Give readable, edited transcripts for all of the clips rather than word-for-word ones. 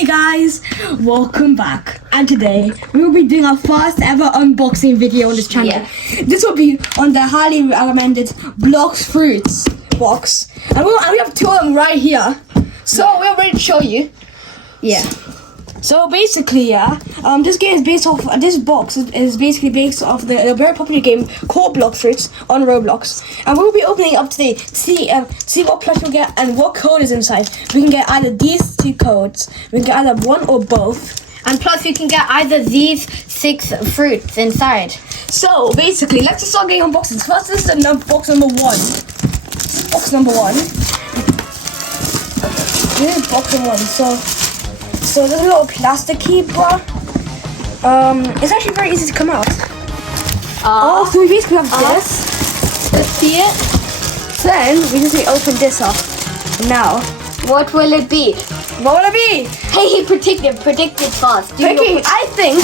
Hey guys, welcome back, and today we will be doing our first ever unboxing video on this channel. Yeah. This will be on the highly recommended Blox fruits box, and we have two of them right here, so we're ready to show you. Yeah. So basically, this game is based off. This box is basically based off the very popular game called Blox Fruits on Roblox, and we will be opening it up today to see what plush we get and what code is inside. We can get either these two codes, we can get either one or both, And plus you can get either these 6 fruits inside. So basically, let's just start getting unboxings. First, this is box number one. Box number one. This is box number one. So there's a little plastic key, bro. It's actually very easy to come out. So we basically have this. Let's see it. Then we just need to open this up. Now, What will it be? what will it be? Hey, he predicted fast. Do you know Okay, what- I think.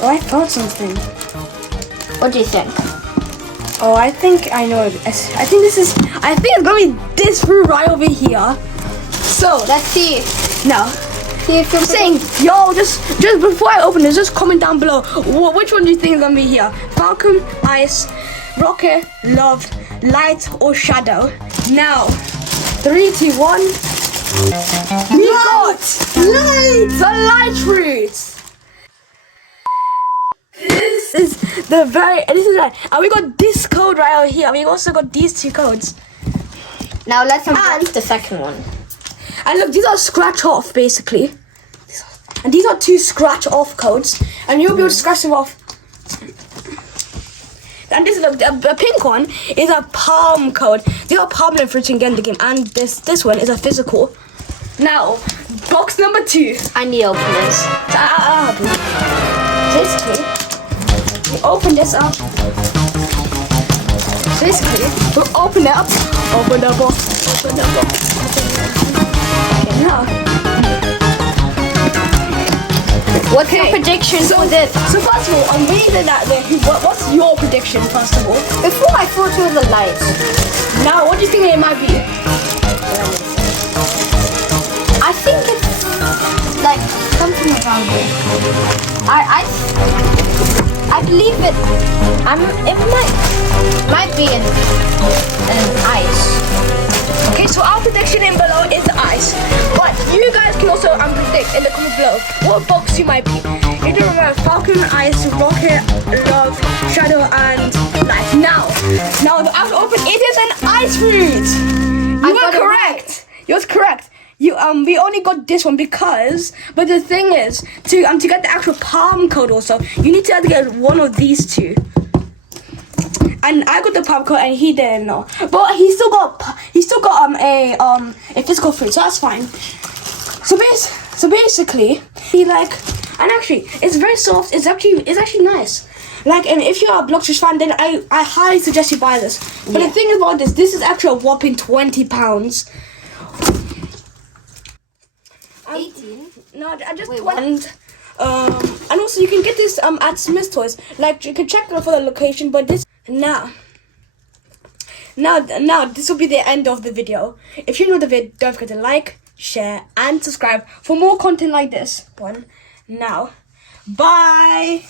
Oh, I found something. What do you think? Oh, I think I know it. I think it's gonna be this fruit right over here. So Let's see. now, See if you're saying, yo, just before I open this, just comment down below which one do you think is gonna be here? Falcon, Ice, Rocket, Love, Light, or Shadow? Now, 3, 2, 1. We got Light, the Light fruits. This is right, and we got this code right out here. We also got these two codes. Now let's unbox the second one. And look, these are scratch off basically. And these are two scratch off codes, and you'll be able to scratch them off. And this is the pink one is a palm code. These are permanent fruits you can get in the game, and this one is a physical. Now, box number 2. I need to open this. Basically, we open this up. Basically, we'll open it up. Open the box. Open the box. Okay, now. What's your prediction for this? So first of all, I'm reading that. What's your prediction first of all? Before I thought it was a light. Now, what do you think it might be? I think it's like something around here. I believe it. It might be an ice. Okay, so our prediction in below is ice, but you guys can also predict in the comment below what box you might be. You do remember Falcon, Ice, Rocket, Love, Shadow, and Light. Now the after open, it is an ice fruit. You were correct. You was correct. We only got this one because, but the thing is, to get the actual palm code also, you need to either get one of these two. And I got the palm code, and he didn't know. But he still got a physical fruit, so that's fine. So basically, and actually, it's very soft. It's actually nice. Like, and if you're a Blox fan, then I highly suggest you buy this. But the thing about this is actually a whopping £20. 18? No, I just went. And also you can get this at Smith's Toys. Like, you can check for the location, but this now this will be the end of the video. If you enjoyed the video, don't forget to like, share, and subscribe for more content like this one. Now, bye.